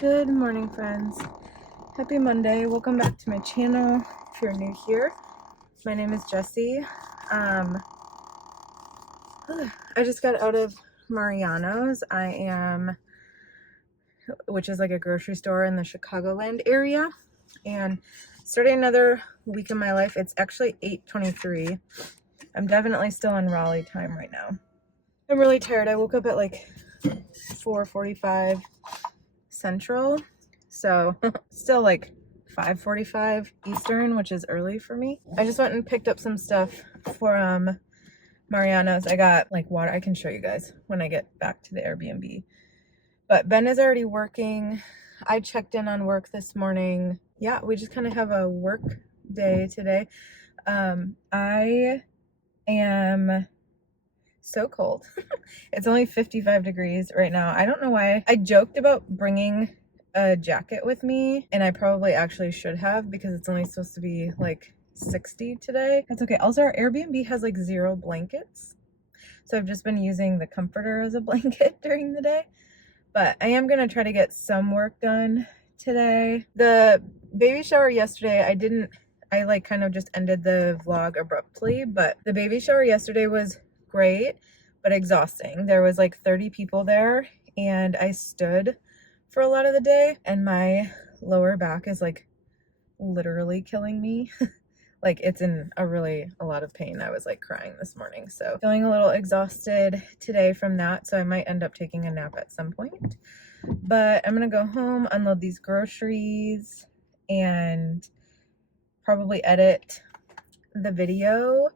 Good morning, friends. Happy Monday. Welcome back to my channel. If you're new here, my name is Jessie. I just got out of Mariano's. Which is like a grocery store in the Chicagoland area, and starting another week of my life. It's actually 8:23. I'm definitely still on Raleigh time right now. I'm really tired. I woke up at like 4:45 Central. So still like 5:45 Eastern, which is early for me. I just went and picked up some stuff for Mariano's. I got like water. I can show you guys when I get back to the Airbnb. But Ben is already working. I checked in on work this morning. Yeah, we just kind of have a work day today. I am so cold. It's only 55 degrees right now. I don't know why. I joked about bringing a jacket with me, and I probably actually should have because it's only supposed to be like 60 today. That's okay. Also, our Airbnb has like 0 blankets, so I've just been using the comforter as a blanket during the day. But I am gonna try to get some work done today. The baby shower yesterday, I like kind of just ended the vlog abruptly, but the baby shower yesterday was great but exhausting. There was like 30 people there, and I stood for a lot of the day, and my lower back is like literally killing me. Like it's in a lot of pain. I was like crying this morning, so feeling a little exhausted today from that, so I might end up taking a nap at some point. But I'm gonna go home, unload these groceries, and probably edit the video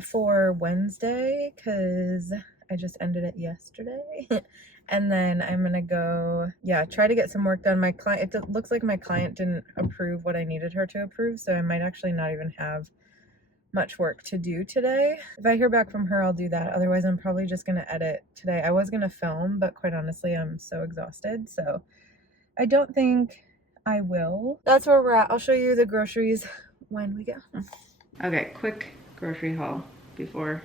for Wednesday because I just ended it yesterday. And then I'm gonna go, try to get some work done. It looks like my client didn't approve what I needed her to approve, so I might actually not even have much work to do today. If I hear back from her, I'll do that. Otherwise, I'm probably just gonna edit today. I was gonna film, but quite honestly, I'm so exhausted, so I don't think I will. That's where we're at. I'll show you the groceries when we get home. Okay, quick grocery haul before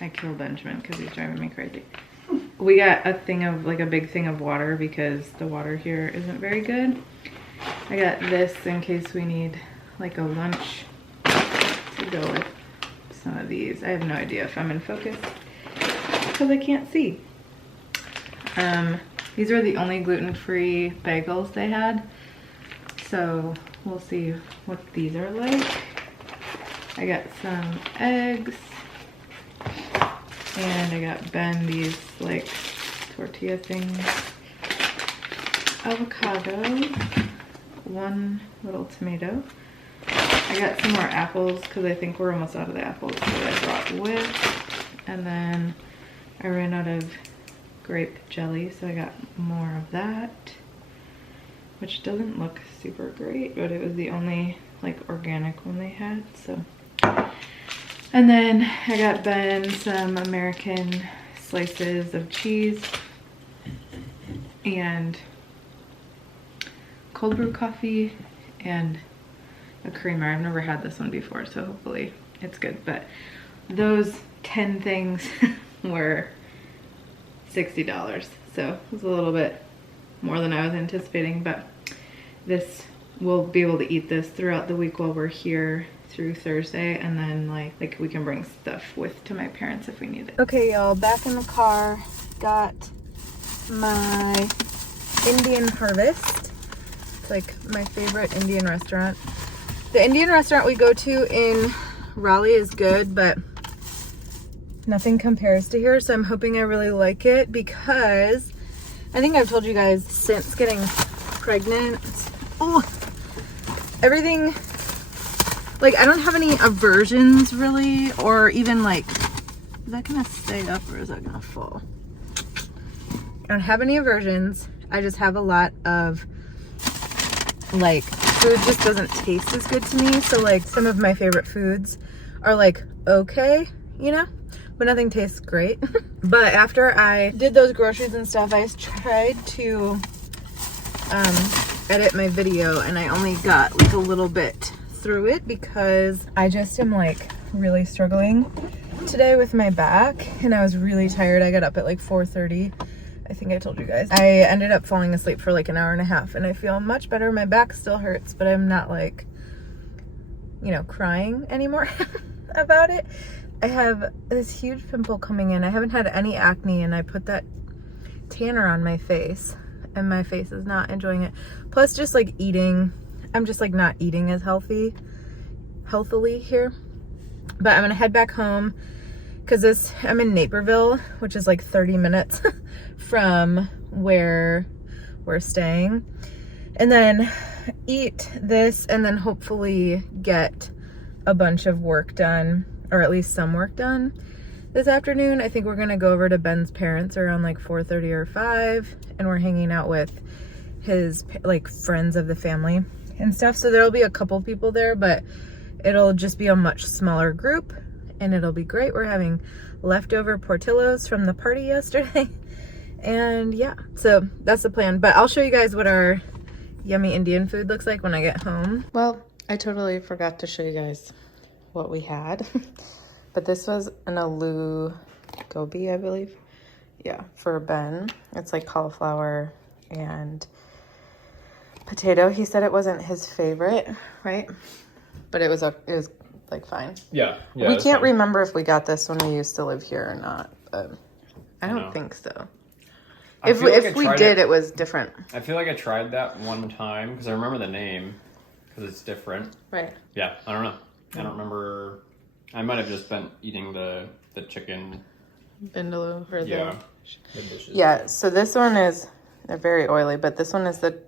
I kill Benjamin because he's driving me crazy. We got a big thing of water because the water here isn't very good. I got this in case we need like a lunch to go with some of these. I have no idea if I'm in focus because I can't see. These were the only gluten-free bagels they had, so we'll see what these are like. I got some eggs, and I got Ben these like tortilla things, avocado, one little tomato. I got some more apples because I think we're almost out of the apples that I brought with, and then I ran out of grape jelly, so I got more of that, which doesn't look super great, but it was the only like organic one they had, so. And then I got Ben some American slices of cheese and cold brew coffee and a creamer. I've never had this one before, so hopefully it's good. But those 10 things were $60, so it was a little bit more than I was anticipating, but we'll be able to eat this throughout the week while we're here through Thursday, and then like we can bring stuff to my parents if we need it. Okay, y'all, back in the car. Got my Indian Harvest. It's like my favorite Indian restaurant. The Indian restaurant we go to in Raleigh is good, but nothing compares to here, so I'm hoping I really like it because I think I've told you guys since getting pregnant, everything, like I don't have any aversions really, or even like, is that gonna stay up or is that gonna fall? I don't have any aversions. I just have a lot of like, food just doesn't taste as good to me. So like some of my favorite foods are like, okay, you know, but nothing tastes great. But after I did those groceries and stuff, I tried to edit my video, and I only got like a little bit through it because I just am like really struggling today with my back, and I was really tired. I got up at like 4:30. I think I told you guys. I ended up falling asleep for like an hour and a half and I feel much better. My back still hurts, but I'm not like, you know, crying anymore about it. I have this huge pimple coming in. I haven't had any acne and I put that tanner on my face and my face is not enjoying it. Plus just like eating, I'm just like not eating as healthily here. But I'm gonna head back home because I'm in Naperville, which is like 30 minutes from where we're staying, and then eat this and then hopefully get a bunch of work done, or at least some work done this afternoon. I think we're gonna go over to Ben's parents around like 4:30 or 5, and we're hanging out with his like friends of the family and stuff. So there'll be a couple people there, but it'll just be a much smaller group and it'll be great. We're having leftover Portillos from the party yesterday. And yeah, so that's the plan. But I'll show you guys what our yummy Indian food looks like when I get home. Well, I totally forgot to show you guys what we had. But this was an aloo gobi, I believe. Yeah, for Ben. It's like cauliflower and potato. He said it wasn't his favorite, right? But it was like fine. Yeah. We can't remember if we got this when we used to live here or not. But I don't think so. If we did, it was different. I feel like I tried that one time because I remember the name because it's different. Right. Yeah, I don't know. I don't remember. I might have just been eating the chicken Vindaloo or the dishes. Yeah, so this one is, they're very oily, but this one is the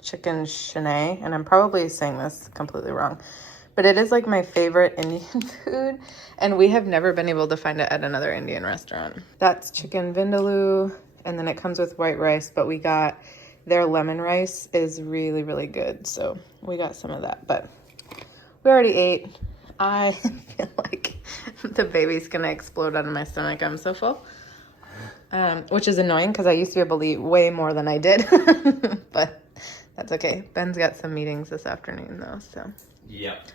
chicken chene, and I'm probably saying this completely wrong, but it is like my favorite Indian food, and we have never been able to find it at another Indian restaurant. That's chicken vindaloo, and then it comes with white rice, but we got their lemon rice is really, really good, so we got some of that, but we already ate. I feel like the baby's gonna explode out of my stomach. I'm so full, which is annoying because I used to be able to eat way more than I did, but that's okay. Ben's got some meetings this afternoon though, so. Yep.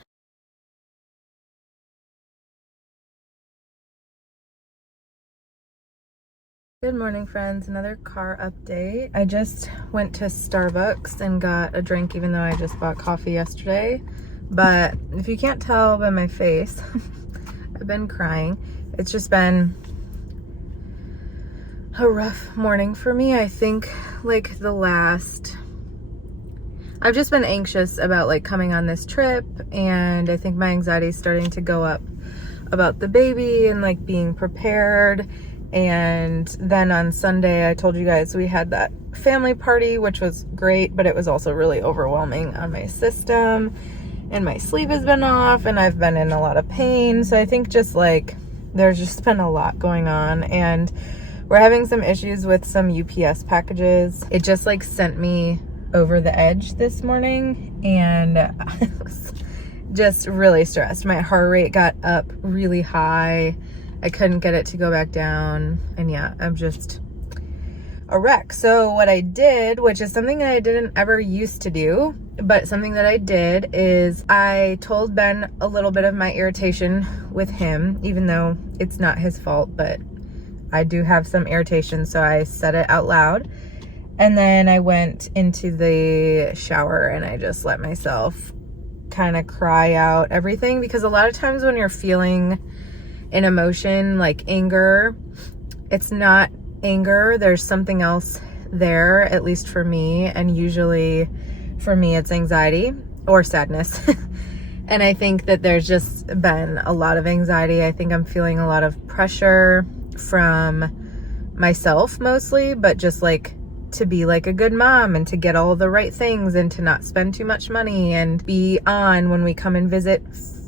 Good morning, friends. Another car update. I just went to Starbucks and got a drink, even though I just bought coffee yesterday. But if you can't tell by my face, I've been crying. It's just been a rough morning for me. I think like I've just been anxious about like coming on this trip, and I think my anxiety is starting to go up about the baby and like being prepared. And then on Sunday, I told you guys we had that family party, which was great, but it was also really overwhelming on my system. And my sleep has been off and I've been in a lot of pain. So I think just like there's just been a lot going on, and we're having some issues with some UPS packages. It just like sent me over the edge this morning, and I was just really stressed. My heart rate got up really high. I couldn't get it to go back down. And yeah, I'm just a wreck. So what I did, which is something that I didn't ever used to do, but something that I did, is I told Ben a little bit of my irritation with him, even though it's not his fault, but I do have some irritation. So I said it out loud. And then I went into the shower and I just let myself kind of cry out everything, because a lot of times when you're feeling an emotion like anger, it's not anger, there's something else there, at least for me. And usually for me it's anxiety or sadness. And I think that there's just been a lot of anxiety. I think I'm feeling a lot of pressure from myself mostly, but just like to be like a good mom and to get all the right things and to not spend too much money and be on when we come and visit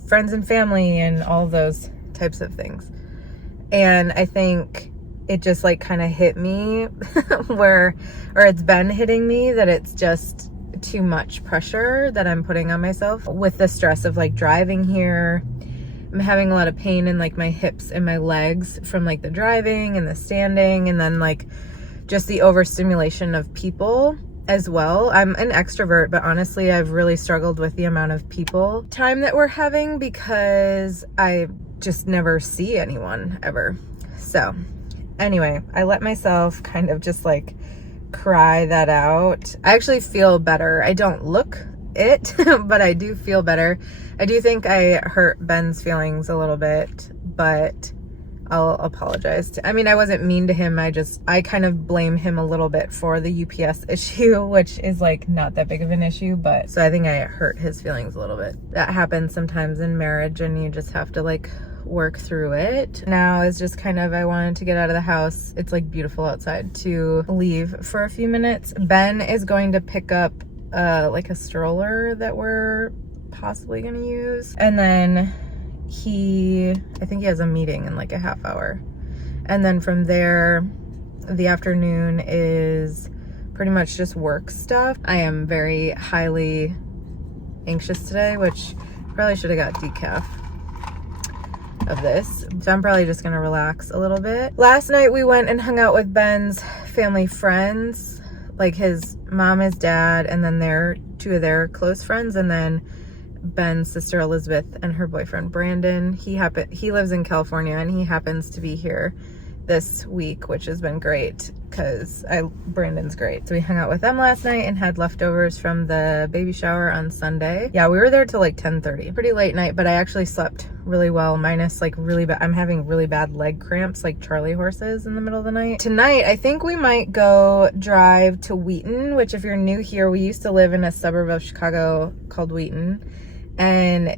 friends and family and all those types of things. And I think it just like kind of hit me or it's been hitting me that it's just too much pressure that I'm putting on myself with the stress of like driving here. I'm having a lot of pain in like my hips and my legs from like the driving and the standing, and then like just the overstimulation of people as well. I'm an extrovert, but honestly, I've really struggled with the amount of people time that we're having because I just never see anyone ever. So Anyway, I let myself kind of just like cry that out. I actually feel better. I don't look it, but I do feel better. I do think I hurt Ben's feelings a little bit, but I'll apologize. I mean, I wasn't mean to him. I kind of blame him a little bit for the UPS issue, which is like not that big of an issue, but so I think I hurt his feelings a little bit. That happens sometimes in marriage, and you just have to like work through it. Now is just kind of, I wanted to get out of the house. It's like beautiful outside, to leave for a few minutes. Ben is going to pick up like a stroller that we're possibly going to use. And then I think he has a meeting in like a half hour. And then from there, the afternoon is pretty much just work stuff. I am very highly anxious today, which probably should have got decaf of this. So I'm probably just gonna relax a little bit. Last night we went and hung out with Ben's family friends, like his mom, his dad, and then two of their close friends, and then Ben's sister Elizabeth and her boyfriend Brandon. He lives in California, and he happens to be here this week, which has been great because Brandon's great. So we hung out with them last night and had leftovers from the baby shower on Sunday. Yeah, we were there till like 10:30. Pretty late night, but I actually slept really well, minus like really bad. I'm having really bad leg cramps, like Charlie horses in the middle of the night. Tonight, I think we might go drive to Wheaton, which if you're new here, we used to live in a suburb of Chicago called Wheaton, and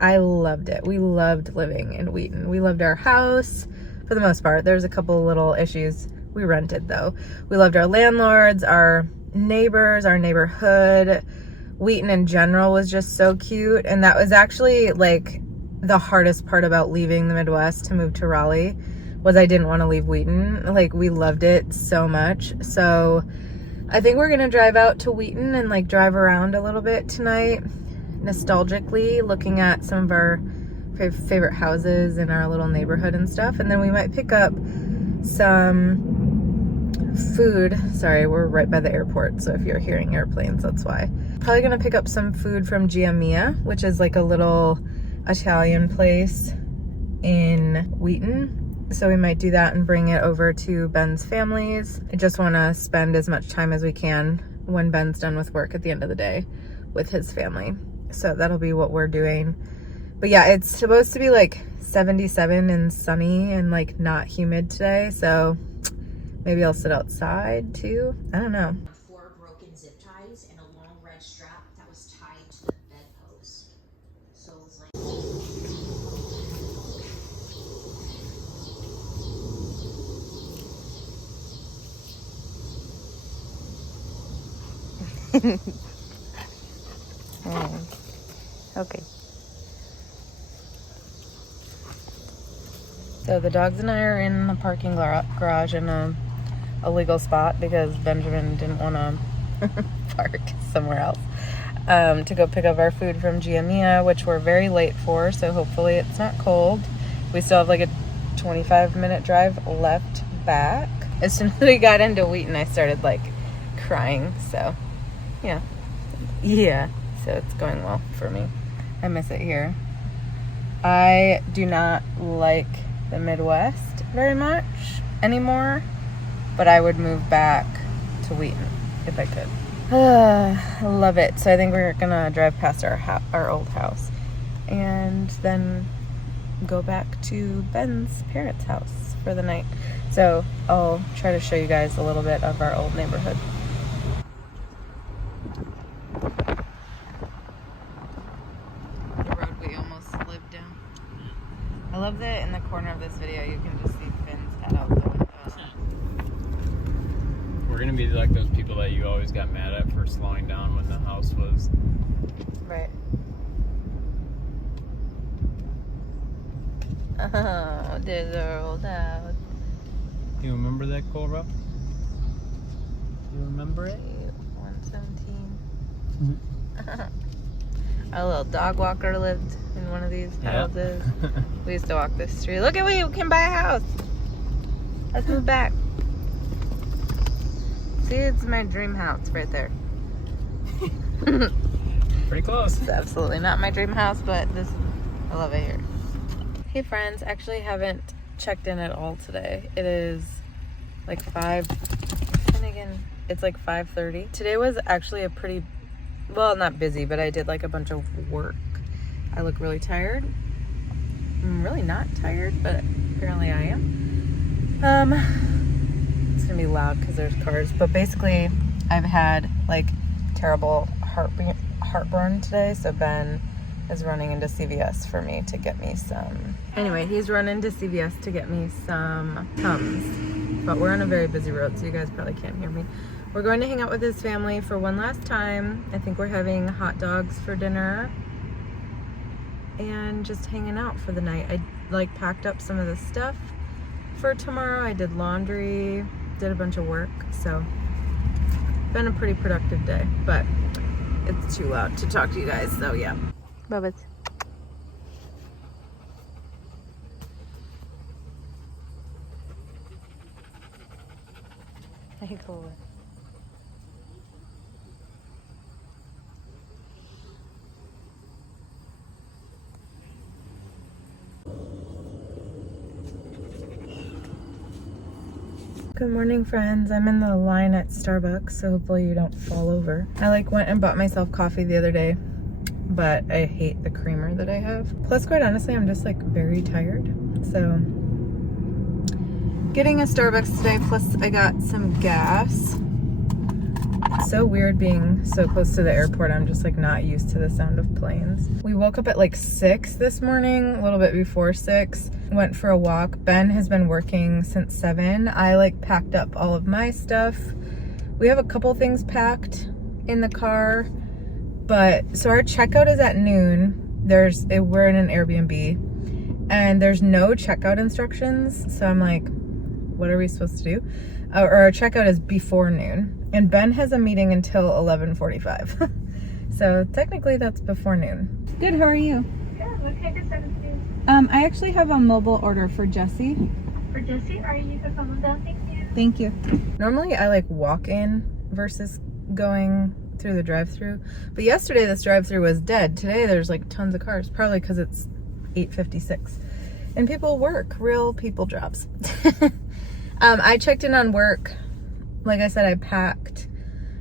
I loved it. We loved living in Wheaton. We loved our house. For the most part, there's a couple little issues. We rented though. We loved our landlords, our neighbors, our neighborhood. Wheaton in general was just so cute. And that was actually like the hardest part about leaving the Midwest to move to Raleigh, was I didn't want to leave Wheaton. Like, we loved it so much. So I think we're gonna drive out to Wheaton and like drive around a little bit tonight, nostalgically looking at some of our favorite houses in our little neighborhood and stuff. And then we might pick up some food. Sorry, we're right by the airport, so if you're hearing airplanes, that's why. Probably gonna pick up some food from Gia Mia, which is like a little Italian place in Wheaton. So we might do that and bring it over to Ben's family's. I just want to spend as much time as we can when Ben's done with work at the end of the day with his family. So that'll be what we're doing. But yeah, it's supposed to be like 77 and sunny and like not humid today. So maybe I'll sit outside too. I don't know. 4 broken zip ties and a long red strap that was tied to the bedpost. So it was Okay. So the dogs and I are in the parking garage in a illegal spot because Benjamin didn't want to park somewhere else, to go pick up our food from Gia Mia, which we're very late for, so hopefully it's not cold. We still have like a 25-minute drive left back. As soon as we got into Wheaton, I started like crying, so yeah, so it's going well for me. I miss it here. I do not like the Midwest very much anymore, but I would move back to Wheaton if I could. I love it. So I think we're gonna drive past our old house and then go back to Ben's parents' house for the night. So I'll try to show you guys a little bit of our old neighborhood. The road we almost lived down. I love that in the corner of this video you can just see Finn's head out the window. We're gonna be like those people that you always got mad at for slowing down when the house was. Right. Oh, there's our old house. You remember that, Cora? You remember it? 117. Our little dog walker lived in one of these houses. We used to walk this street. Look at, we can buy a house. Let's move back. See, it's my dream house right there. Pretty close. It's absolutely not my dream house, but I love it here. Hey friends, actually haven't checked in at all today. It is like 5:30. Today was actually a pretty, well, not busy, but I did like a bunch of work. I look really tired. I'm really not tired, but apparently I am. It's gonna be loud because there's cars, but basically I've had like terrible heartburn today, so Ben is running into CVS for me to get me some. Anyway, he's running to CVS to get me some Tums, but we're on a very busy road, so you guys probably can't hear me. We're going to hang out with his family for one last time. I think we're having hot dogs for dinner and just hanging out for the night. I like packed up some of the stuff for tomorrow. I did laundry, did a bunch of work, so been a pretty productive day, but it's too loud to talk to you guys, so yeah. Bubba's. Hey, cool. Good morning, friends. I'm in the line at Starbucks, so hopefully you don't fall over. I like went and bought myself coffee the other day, but I hate the creamer that I have. Plus, quite honestly, I'm just like very tired. So getting a Starbucks today, plus I got some gas. It's so weird being so close to the airport. I'm just like not used to the sound of planes. We woke up at like 6 this morning, a little bit before 6. Went for a walk. Ben has been working since 7. I like packed up all of my stuff. We have a couple things packed in the car, but so our checkout is at noon. We're in an Airbnb and there's no checkout instructions. So I'm like, what are we supposed to do? Or our checkout is before noon. And Ben has a meeting until 11:45. So technically that's before noon. Good, how are you? Yeah, what kind of service do you? I actually have a mobile order for Jesse. For Jesse, are you for someone else? Thank you. Normally I like walk in versus going through the drive-thru. But yesterday this drive-thru was dead. Today there's like tons of cars, probably because it's 8:56. And people work, real people jobs. I checked in on work. Like I said, I packed,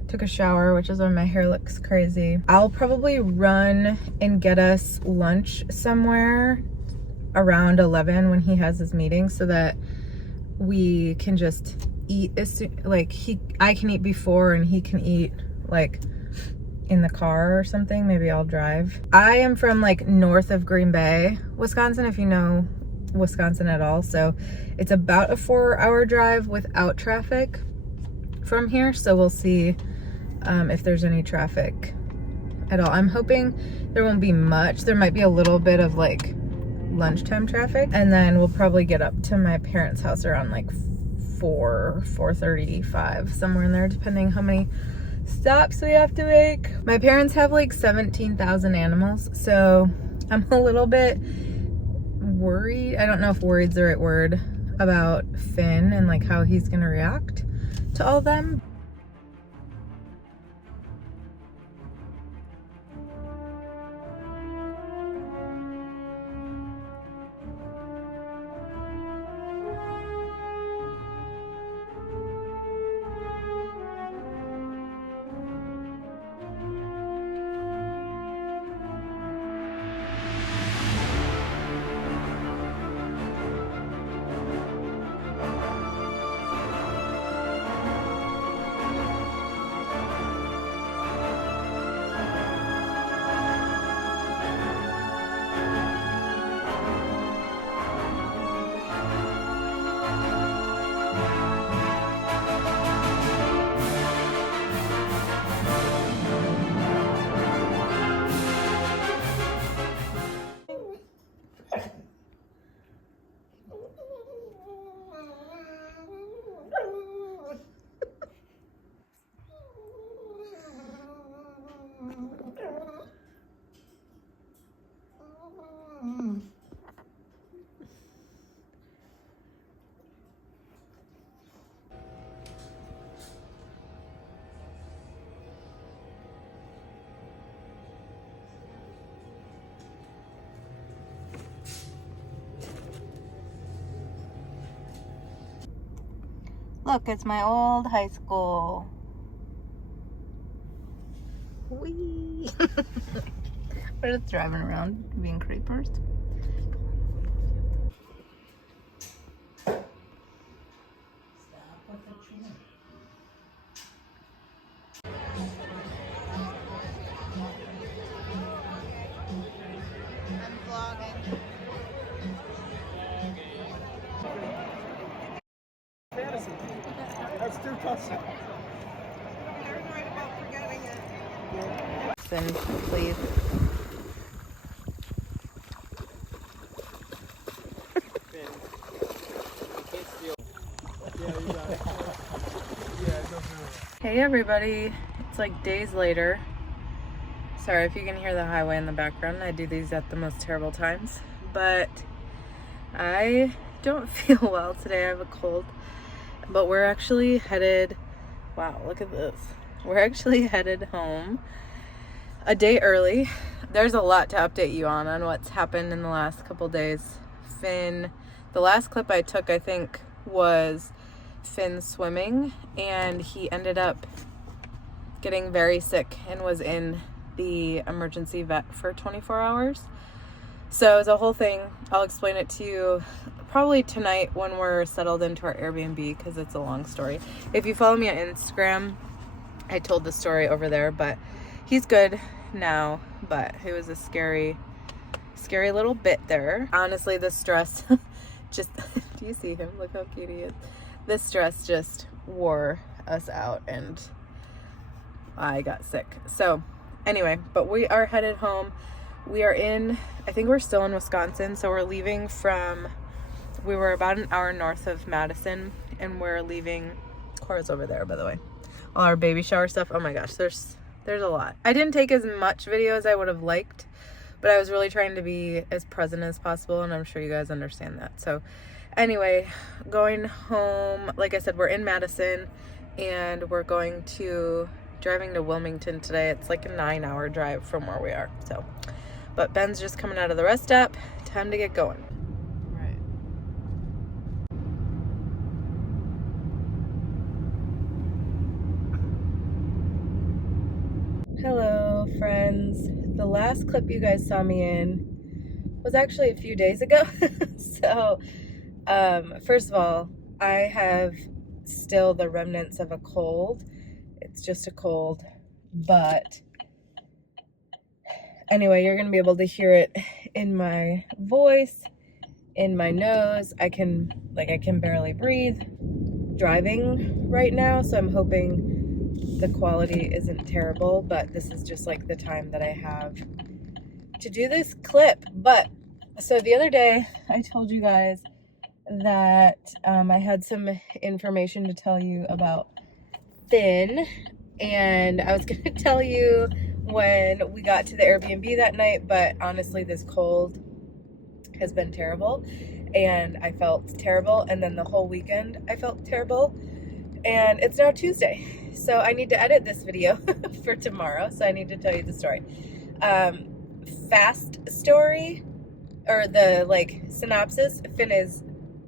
took a shower, which is why my hair looks crazy. I'll probably run and get us lunch somewhere around 11 when he has his meeting, so that we can just eat I can eat before and he can eat like in the car or something. Maybe I'll drive. I am from like north of Green Bay, Wisconsin, if you know Wisconsin at all. So it's about a 4-hour drive without traffic from here. So we'll see if there's any traffic at all. I'm hoping there won't be much. There might be a little bit of like lunchtime traffic, and then we'll probably get up to my parents' house around like 4:35, somewhere in there, depending how many stops we have to make. My parents have like 17,000 animals, so I'm a little bit worried. I don't know if worried's the right word, about Finn and like how he's gonna react to all of them. Look, it's my old high school. Whee! We're just driving around being creepers. That's too tough. Please. Hey everybody, it's like days later. Sorry if you can hear the highway in the background. I do these at the most terrible times, but I don't feel well today. I have a cold, but we're actually headed, wow, look at this. We're actually headed home a day early. There's a lot to update you on what's happened in the last couple days. Finn, the last clip I took, I think, was Finn swimming, and he ended up getting very sick and was in the emergency vet for 24 hours. So it's a whole thing. I'll explain it to you probably tonight when we're settled into our Airbnb, because it's a long story. If you follow me on Instagram, I told the story over there, but he's good now, but it was a scary little bit there. Honestly, the stress just, do you see him? Look how cute he is. This stress just wore us out and I got sick. So anyway, but we are headed home. We are in, I think we're still in Wisconsin. So we're leaving from, we were about an hour north of Madison, and we're leaving, Cora's over there, by the way. All our baby shower stuff. Oh my gosh, there's a lot. I didn't take as much video as I would have liked, but I was really trying to be as present as possible, and I'm sure you guys understand that. So anyway, going home, like I said, we're in Madison, and we're driving to Wilmington today. It's like a 9-hour drive from where we are. So, but Ben's just coming out of the rest stop. Time to get going. Right. Hello, friends. The last clip you guys saw me in was actually a few days ago. So, first of all, I have still the remnants of a cold. It's just a cold, but anyway, you're gonna be able to hear it in my voice, in my nose. I can barely breathe driving right now, so I'm hoping the quality isn't terrible, but this is just like the time that I have to do this clip. But so the other day I told you guys that I had some information to tell you about Finn, and I was gonna tell you when we got to the Airbnb that night, but honestly this cold has been terrible and I felt terrible, and then the whole weekend I felt terrible, and it's now Tuesday, so I need to edit this video for tomorrow, so I need to tell you the story. Fast story, or the synopsis: Finn is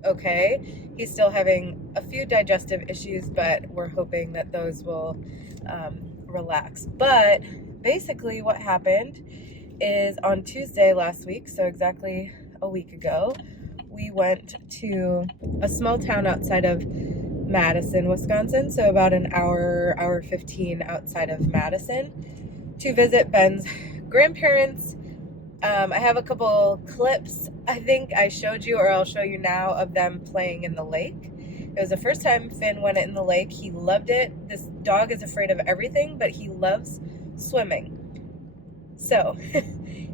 okay. He's still having a few digestive issues, but we're hoping that those will relax. But basically what happened is on Tuesday last week, so exactly a week ago, we went to a small town outside of Madison, Wisconsin, so about an hour 15 outside of Madison, to visit Ben's grandparents. I have a couple clips, I think I showed you, or I'll show you now, of them playing in the lake. It was the first time Finn went in the lake. He loved it. This dog is afraid of everything, but he loves swimming. So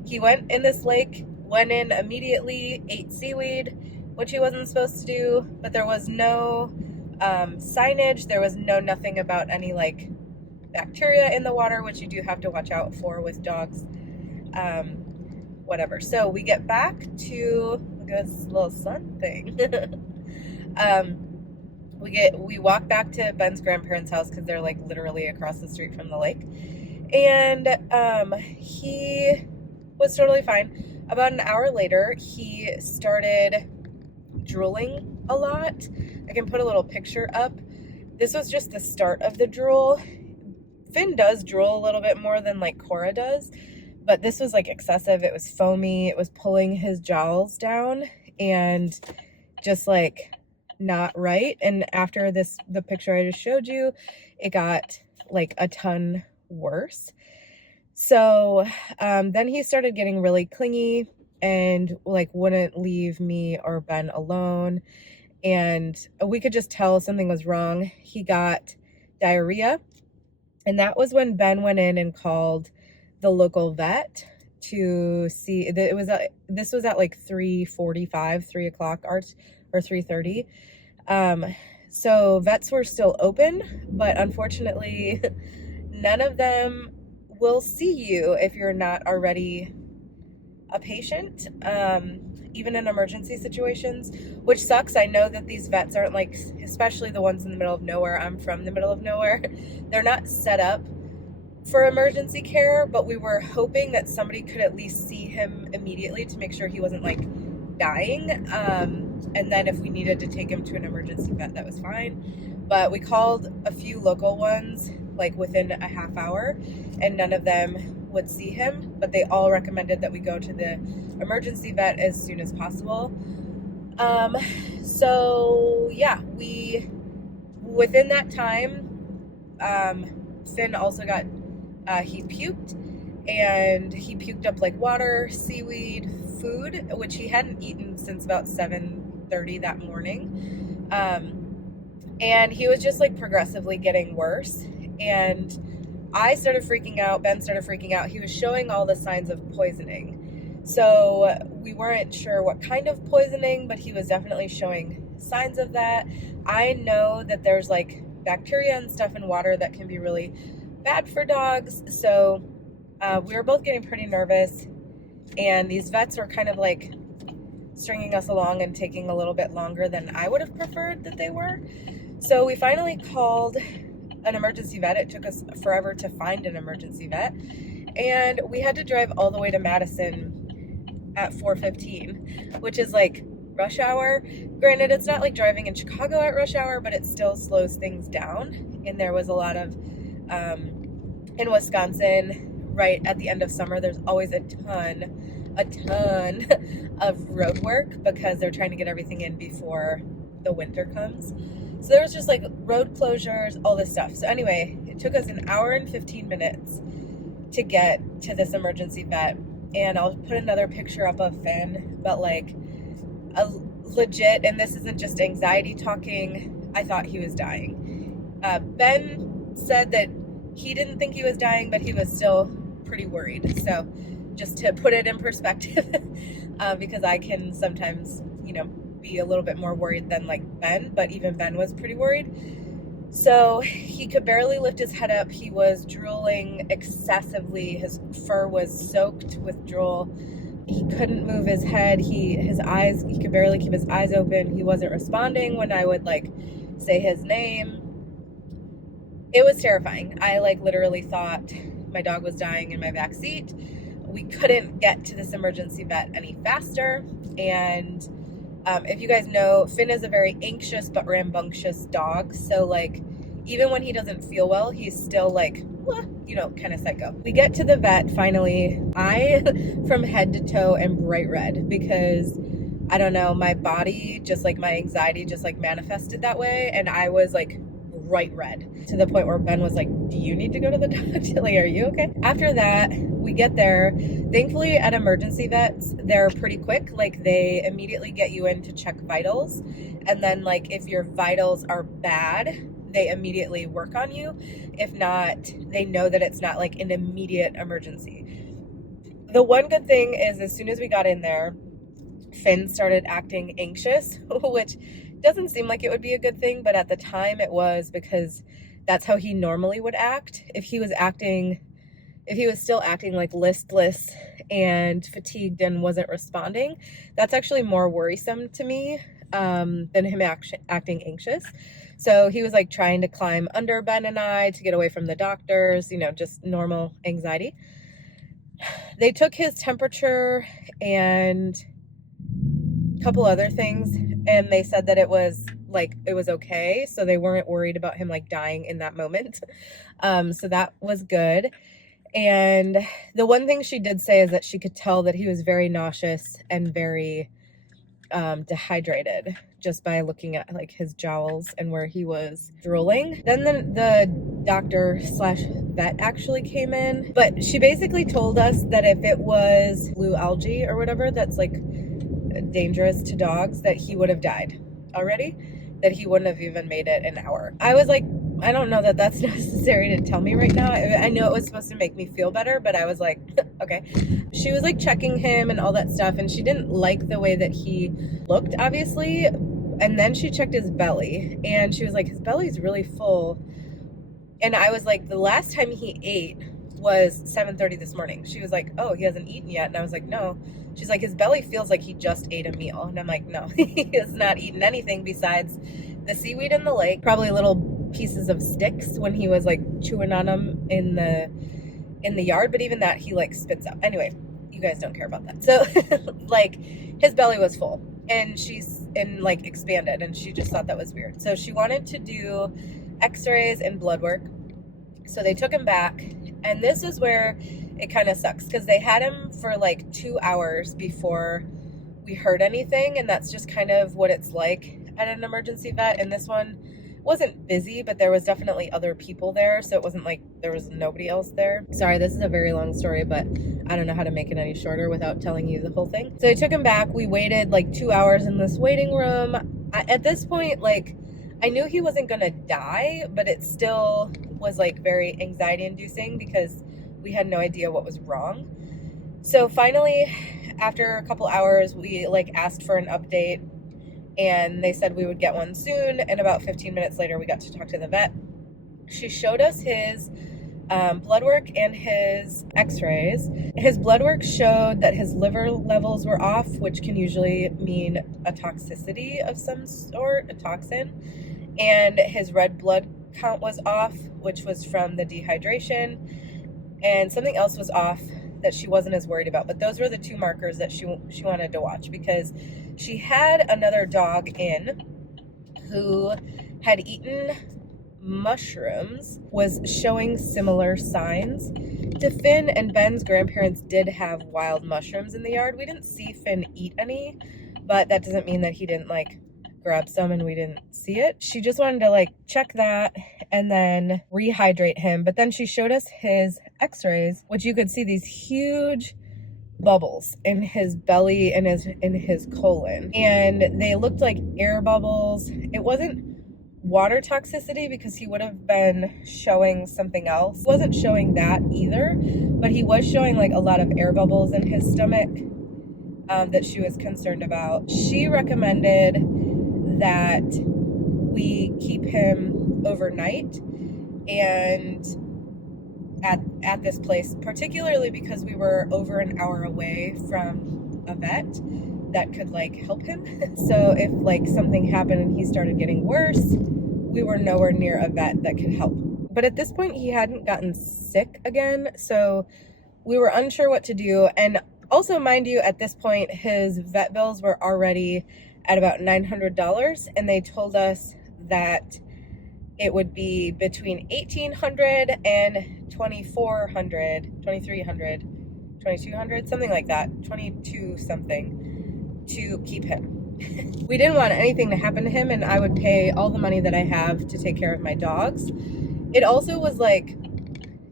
he went in this lake, went in immediately, ate seaweed, which he wasn't supposed to do, but there was no signage. There was nothing about any bacteria in the water, which you do have to watch out for with dogs. Whatever. So we get back to, look at this little sun thing. We walk back to Ben's grandparents' house because they're literally across the street from the lake, and he was totally fine. About an hour later, he started drooling a lot. I can put a little picture up. this was just the start of the drool. Finn does drool a little bit more than like Cora does, but this was like excessive. It was foamy. It was pulling his jowls down and just like not right. And after the picture I just showed you, it got like a ton worse. So then he started getting really clingy and like wouldn't leave me or Ben alone. And we could just tell something was wrong. He got diarrhea. And that was when Ben went in and called the local vet to see. This was at like 3:45, 3 o'clock or 3:30. So vets were still open, but unfortunately, none of them will see you if you're not already a patient, even in emergency situations, which sucks. I know that these vets aren't like, especially the ones in the middle of nowhere. I'm from the middle of nowhere. They're not set up for emergency care, but we were hoping that somebody could at least see him immediately to make sure he wasn't like dying. And then if we needed to take him to an emergency vet, that was fine. But we called a few local ones like within a half hour, and none of them would see him, but they all recommended that we go to the emergency vet as soon as possible. So yeah, within that time, Finn also got, he puked, and he puked up like water, seaweed, food, which he hadn't eaten since about 7:30 that morning. And he was just like progressively getting worse. And I started freaking out. Ben started freaking out. He was showing all the signs of poisoning. So we weren't sure what kind of poisoning, but he was definitely showing signs of that. I know that there's like bacteria and stuff in water that can be really bad for dogs. So we were both getting pretty nervous. And these vets were kind of like stringing us along and taking a little bit longer than I would have preferred that they were. So we finally called an emergency vet. It took us forever to find an emergency vet, and we had to drive all the way to Madison at 4:15, which is like rush hour. Granted, it's not like driving in Chicago at rush hour, but it still slows things down. And there was a lot of in Wisconsin, right at the end of summer, there's always a ton of road work because they're trying to get everything in before the winter comes. So there was just like road closures, all this stuff. So anyway, it took us an hour and 15 minutes to get to this emergency vet. And I'll put another picture up of Finn, but like a legit, and this isn't just anxiety talking, I thought he was dying. Ben said that he didn't think he was dying, but he was still pretty worried. So just to put it in perspective, because I can sometimes, be a little bit more worried than like Ben, but even Ben was pretty worried. So he could barely lift his head up. He was drooling excessively. His fur was soaked with drool. He couldn't move his head. He could barely keep his eyes open. He wasn't responding when I would like say his name. It was terrifying. I like literally thought my dog was dying in my back seat. We couldn't get to this emergency vet any faster. And if you guys know, Finn is a very anxious but rambunctious dog. So like, even when he doesn't feel well, he's still like, kind of psycho. We get to the vet finally. I, from head to toe, am bright red because I don't know, my body, just like my anxiety just like manifested that way. And I was like bright red to the point where Ben was like, do you need to go to the doctor? Like, are you okay? After that, we get there. Thankfully at emergency vets, they're pretty quick. Like they immediately get you in to check vitals. And then like if your vitals are bad, they immediately work on you. If not, they know that it's not like an immediate emergency. The one good thing is as soon as we got in there, Finn started acting anxious, which doesn't seem like it would be a good thing, but at the time it was, because that's how he normally would act. If he was still acting like listless and fatigued and wasn't responding, that's actually more worrisome to me than him acting anxious. So he was like trying to climb under Ben and I to get away from the doctors, just normal anxiety. They took his temperature and a couple other things, and they said that it was like it was okay, so they weren't worried about him like dying in that moment. So that was good. And the one thing she did say is that she could tell that he was very nauseous and very dehydrated just by looking at like his jowls and where he was drooling. Then the doctor slash vet actually came in, but she basically told us that if it was blue algae or whatever that's like dangerous to dogs, that he would have died already, that he wouldn't have even made it an hour. I was like, I don't know that that's necessary to tell me right now. I know it was supposed to make me feel better, but I was like, okay. She was like checking him and all that stuff, and she didn't like the way that he looked, obviously. And then she checked his belly, and she was like, his belly's really full. And I was like, the last time he ate was 7:30 this morning. She was like, oh, he hasn't eaten yet. And I was like, no. She's like, his belly feels like he just ate a meal. And I'm like, no, he has not eaten anything besides the seaweed in the lake, probably little pieces of sticks when he was like chewing on them in the yard, but even that he like spits out. Anyway, you guys don't care about that. So like his belly was full and like expanded, and she just thought that was weird. So she wanted to do x-rays and blood work. So they took him back, and this is where it kind of sucks because they had him for like 2 hours before we heard anything, and that's just kind of what it's like at an emergency vet. And this one wasn't busy, but there was definitely other people there, so it wasn't like there was nobody else there. Sorry, this is a very long story, but I don't know how to make it any shorter without telling you the whole thing. So they took him back. We waited like 2 hours in this waiting room. At this point, like, I knew he wasn't gonna die, but it still was like very anxiety inducing because we had no idea what was wrong. So finally, after a couple hours, we like asked for an update, and they said we would get one soon. And about 15 minutes later, we got to talk to the vet. She showed us his blood work and his x-rays. His blood work showed that his liver levels were off, which can usually mean a toxicity of some sort, a toxin. And his red blood count was off, which was from the dehydration. And something else was off that she wasn't as worried about. But those were the two markers that she wanted to watch, because she had another dog in who had eaten mushrooms, was showing similar signs to Finn, and Ben's grandparents did have wild mushrooms in the yard. We didn't see Finn eat any, but that doesn't mean that he didn't like grab some and we didn't see it. She just wanted to like check that and then rehydrate him. But then she showed us his x-rays, which you could see these huge bubbles in his belly and in his colon, and they looked like air bubbles. It wasn't water toxicity because he would have been showing something else. He wasn't showing that either, but he was showing like a lot of air bubbles in his stomach that she was concerned about. She recommended that we keep him overnight and at this place, particularly because we were over an hour away from a vet that could like help him. So if like something happened and he started getting worse, we were nowhere near a vet that could help. But at this point, he hadn't gotten sick again, so we were unsure what to do. And also, mind you, at this point, his vet bills were already at about $900, and they told us that it would be between $1,800 and $2,400, $2,300, $2,200, something like that, 22 something, to keep him. We didn't want anything to happen to him, and I would pay all the money that I have to take care of my dogs. It also was like,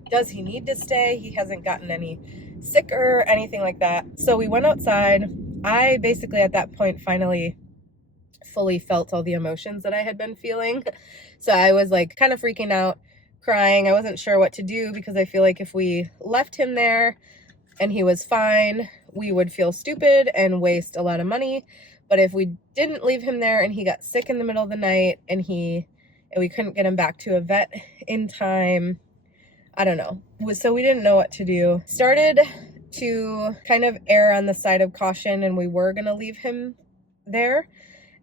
does he need to stay? He hasn't gotten any sicker, anything like that. So we went outside. I basically at that point finally fully felt all the emotions that I had been feeling. So I was like kind of freaking out, crying. I wasn't sure what to do because I feel like if we left him there and he was fine, we would feel stupid and waste a lot of money. But if we didn't leave him there and he got sick in the middle of the night and we couldn't get him back to a vet in time, I don't know. So we didn't know what to do. Started to kind of err on the side of caution, and we were going to leave him there.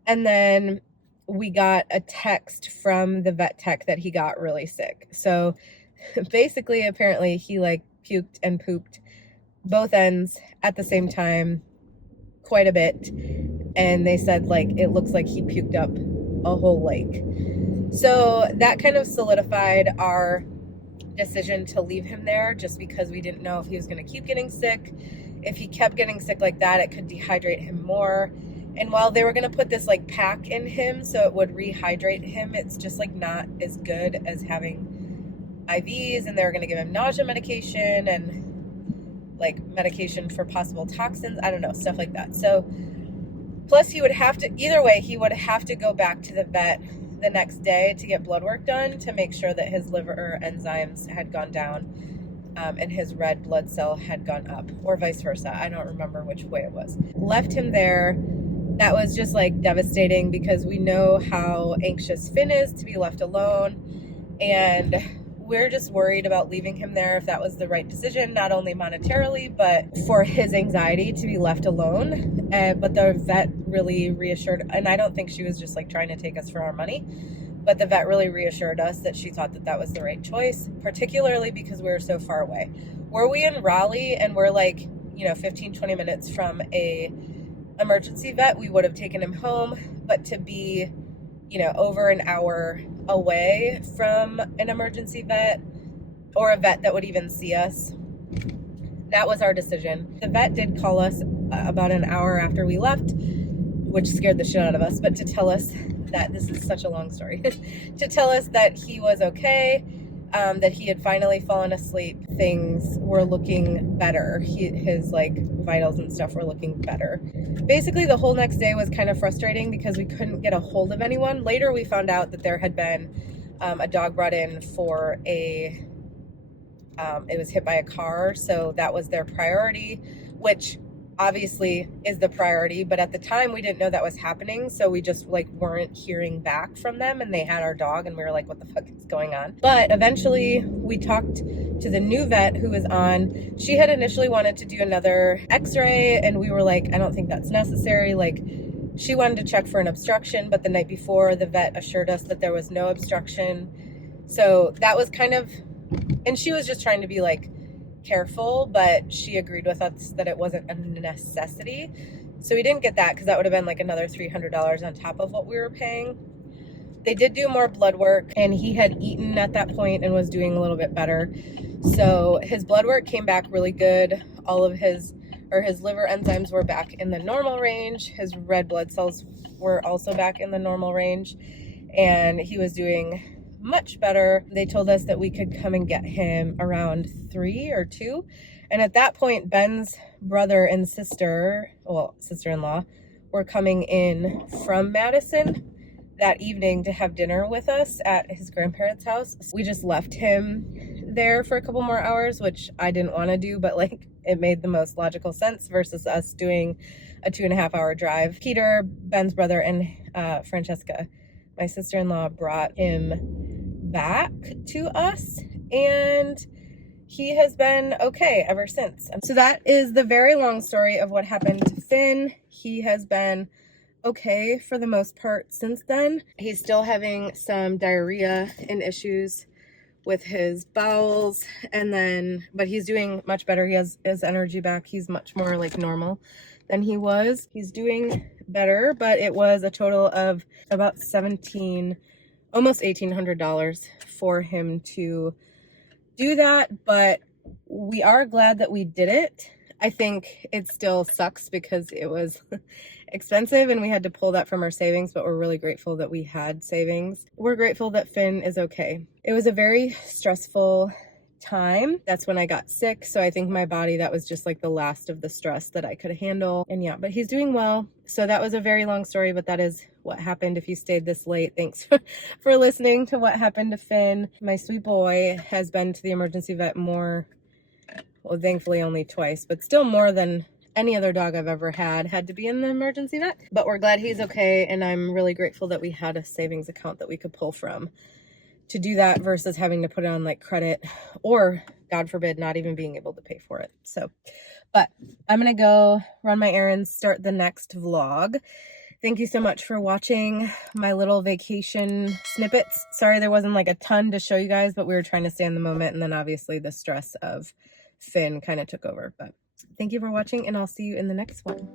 And then we got a text from the vet tech that he got really sick. So basically, apparently, he like puked and pooped both ends at the same time quite a bit. And they said like it looks like he puked up a whole lake. So that kind of solidified our decision to leave him there, just because we didn't know if he was going to keep getting sick. If he kept getting sick like that, it could dehydrate him more. And while they were going to put this like pack in him so it would rehydrate him, it's just like not as good as having IVs, and they were going to give him nausea medication and like medication for possible toxins. I don't know, stuff like that. So plus he would have to, either way, he would have to go back to the vet the next day to get blood work done to make sure that his liver enzymes had gone down and his red blood cell had gone up, or vice versa. I don't remember which way it was. Left him there. That was just like devastating, because we know how anxious Finn is to be left alone, and we're just worried about leaving him there, if that was the right decision, not only monetarily, but for his anxiety to be left alone. But the vet really reassured, and I don't think she was just like trying to take us for our money, but the vet really reassured us that she thought that that was the right choice, particularly because we were so far away. Were we in Raleigh and we're like, 15-20 minutes from a emergency vet, we would have taken him home. But to be over an hour away from an emergency vet, or a vet that would even see us, that was our decision. The vet did call us about an hour after we left, which scared the shit out of us, but to tell us that, this is such a long story, to tell us that he was okay, that he had finally fallen asleep, things were looking better. His like vitals and stuff were looking better. Basically, the whole next day was kind of frustrating because we couldn't get a hold of anyone. Later, we found out that there had been a dog brought in for it was hit by a car, so that was their priority, which obviously is the priority, but at the time we didn't know that was happening, so we just like weren't hearing back from them, and they had our dog and we were like, what the fuck is going on? But eventually we talked to the new vet who was on. She had initially wanted to do another x-ray, and we were like, I don't think that's necessary. Like, she wanted to check for an obstruction, but the night before the vet assured us that there was no obstruction. So that was kind of, and she was just trying to be like careful, but she agreed with us that it wasn't a necessity. So we didn't get that, because that would have been like another $300 on top of what we were paying. They did do more blood work, and he had eaten at that point and was doing a little bit better. So his blood work came back really good. All of his liver enzymes were back in the normal range. His red blood cells were also back in the normal range, and he was doing much better. They told us that we could come and get him around 3 or 2. And at that point, Ben's brother and sister-in-law were coming in from Madison that evening to have dinner with us at his grandparents' house. We just left him there for a couple more hours, which I didn't want to do, but like it made the most logical sense versus us doing a 2.5-hour drive. Peter, Ben's brother, and Francesca, my sister-in-law, brought him back to us, and he has been okay ever since. So that is the very long story of what happened to Finn. He has been okay for the most part since then. He's still having some diarrhea and issues with his bowels, but he's doing much better. He has his energy back. He's much more like normal than he was. He's doing better, but it was a total of about almost $1,800 for him to do that, but we are glad that we did it. I think it still sucks because it was expensive and we had to pull that from our savings, but we're really grateful that we had savings. We're grateful that Finn is okay. It was a very stressful time. That's when I got sick, so I think my body, that was just like the last of the stress that I could handle. And yeah, but he's doing well. So that was a very long story, but that is what happened. If you stayed this late, thanks for listening to what happened to Finn. My sweet boy has been to the emergency vet more, well, thankfully only twice, but still more than any other dog I've ever had to be in the emergency vet. But we're glad he's okay, and I'm really grateful that we had a savings account that we could pull from to do that versus having to put it on like credit, or God forbid, not even being able to pay for it. So, but I'm going to go run my errands, start the next vlog. Thank you so much for watching my little vacation snippets. Sorry there wasn't like a ton to show you guys, but we were trying to stay in the moment, and then obviously the stress of Finn kind of took over. But thank you for watching, and I'll see you in the next one.